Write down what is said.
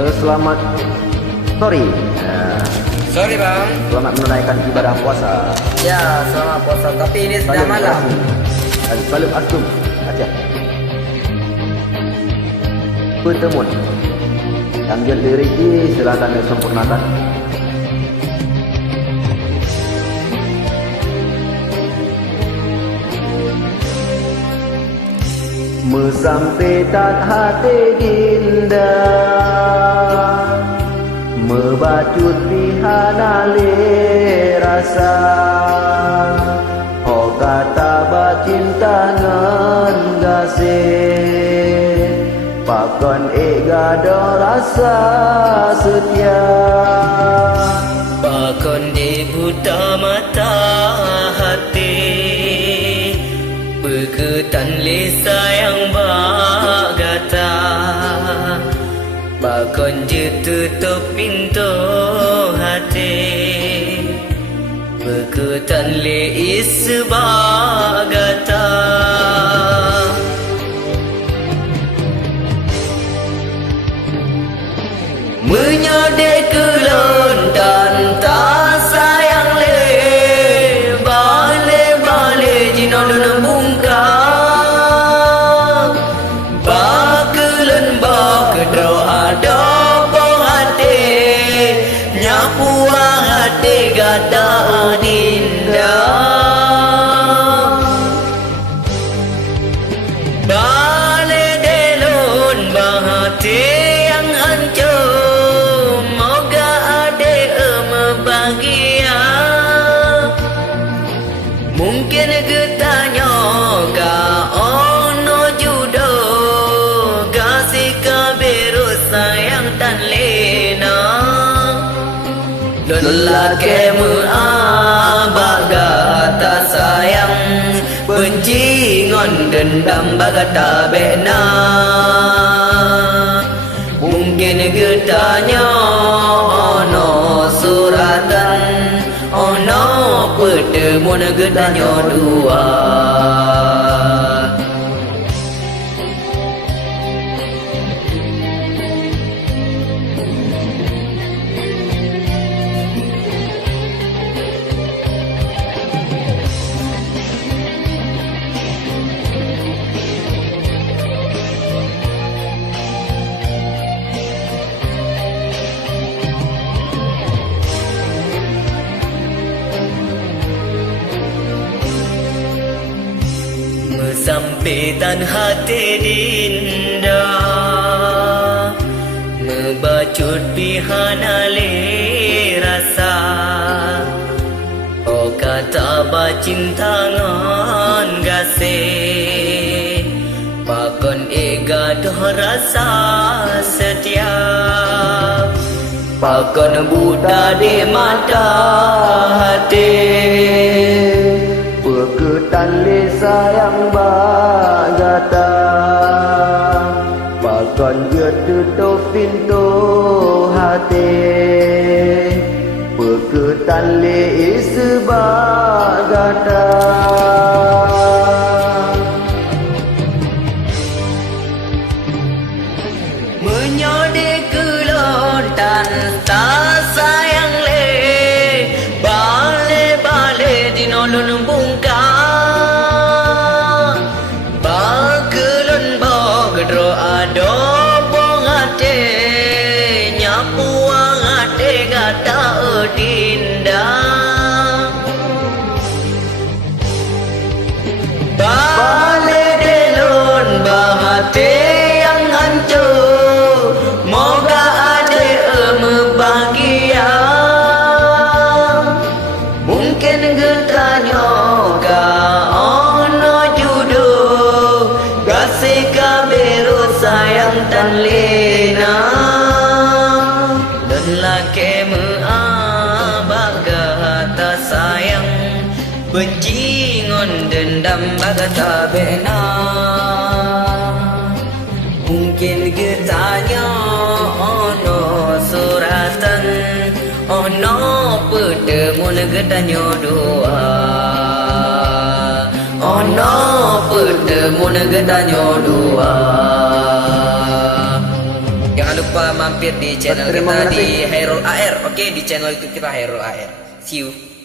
Selamat sorry. Sorry bang. Selamat menunaikan ibadah puasa. Ya, selamat puasa. Tapi ini sudah malam. Salam Assalamualaikum. Aceh. Pertemuan. Yang lirik ini silakan disempurnakan. Mesampitan hati dinda, mebacut pihana le rasa, ho kata bacinta ngan gase, pakon ega do rasa setia, pakon di buta mata hati, berketan le sayang bagata, bakon je tutup pintu hati, berketan le isbagata. Menyodek kelon dan tak sayang le, bale-bale jinon bungka, bakelan bakedro ada pong hati, nyapuang hati gada dinda, bale delon bahati yang hancur. Mungkin getanya ka ono judo, kasih kabiru sayang tan lena, lelaki muabaga tak sayang, benci ngon dendam bagata bena. Mungkin getanya ono suratan, ono pertemuan getanya dua. Sampitan hati dinda, mebacut pihana le rasa, oh kata bacinta ngan gase, pakon ega doh rasa setia, pakon buta di mata hati, berketan le sayang bagata, pakon dia tutup pintu hati, berketan le isbagata. Menyodek kelon dan tak sayang le, bale-bale dinolon bungka, bakelan bagedro ado bong hati, nyapuang hati gata dinda, bale delon bahati yang hancur, moga ade bahagia. Mungkin getanya ka ono judo, kasih kabiru sayang tan lena, lelaki muabaga tak sayang, benci ngon dendam bagata bena. Mungkin getanya ono suratan, ono pertemuan getanya dua, ono pertemuan getanya dua. Jangan lupa lupa mampir di channel Terima kita kasih. di Hairul AR. Oke, di channel YouTube kita Hairul AR. See you.